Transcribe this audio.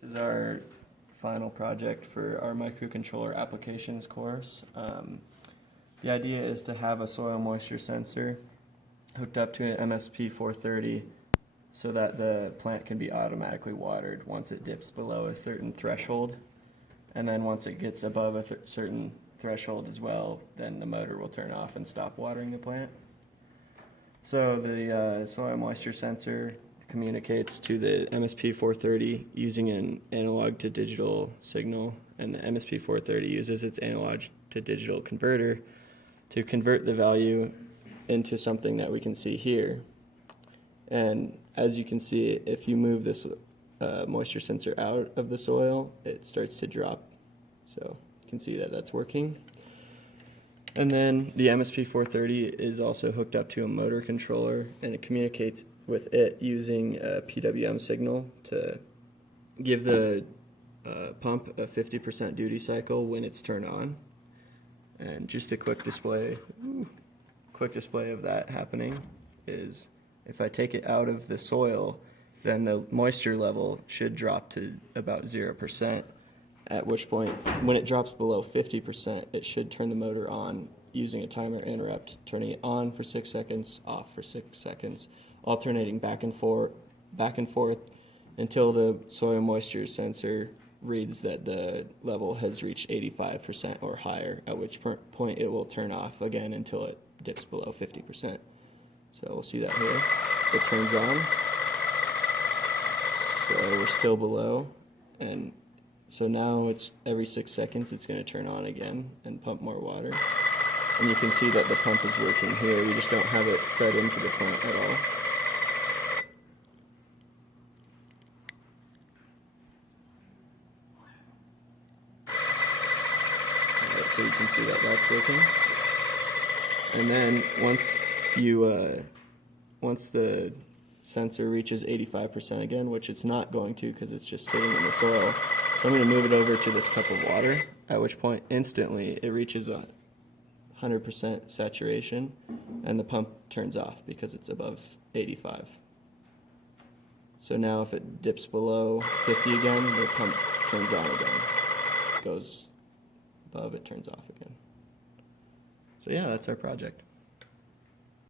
This is our final project for our microcontroller applications course. The idea is to have a soil moisture sensor hooked up to an MSP430 so that the plant can be automatically watered once it dips below a certain threshold. And then once it gets above a certain threshold as well, then the motor will turn off and stop watering the plant. So the soil moisture sensor communicates to the MSP430 using an analog to digital signal, and the MSP430 uses its analog to digital converter to convert the value into something that we can see here. And as you can see, if you move this moisture sensor out of the soil, it starts to drop. So you can see that that's working. And then the MSP430 is also hooked up to a motor controller, and it communicates with it using a PWM signal to give the pump a 50% duty cycle when it's turned on. And just a quick display of that happening is if I take it out of the soil, then the moisture level should drop to about 0%, at which point, when it drops below 50%, it should turn the motor on using a timer interrupt, turning it on for 6 seconds, off for 6 seconds, alternating back and forth until the soil moisture sensor reads that the level has reached 85% or higher, at which point it will turn off again until it dips below 50%. So we'll see that here. It turns on, so we're still below, and so now it's every 6 seconds it's going to turn on again and pump more water. And you can see that the pump is working here. We just don't have it fed into the plant at all. Alright, so you can see that that's working. And then once the sensor reaches 85% again, which it's not going to because it's just sitting in the soil, so I'm going to move it over to this cup of water, at which point instantly it reaches 100% saturation and the pump turns off because it's above 85. So now if it dips below 50 again, the pump turns on again. It goes above, it turns off again. So yeah, that's our project.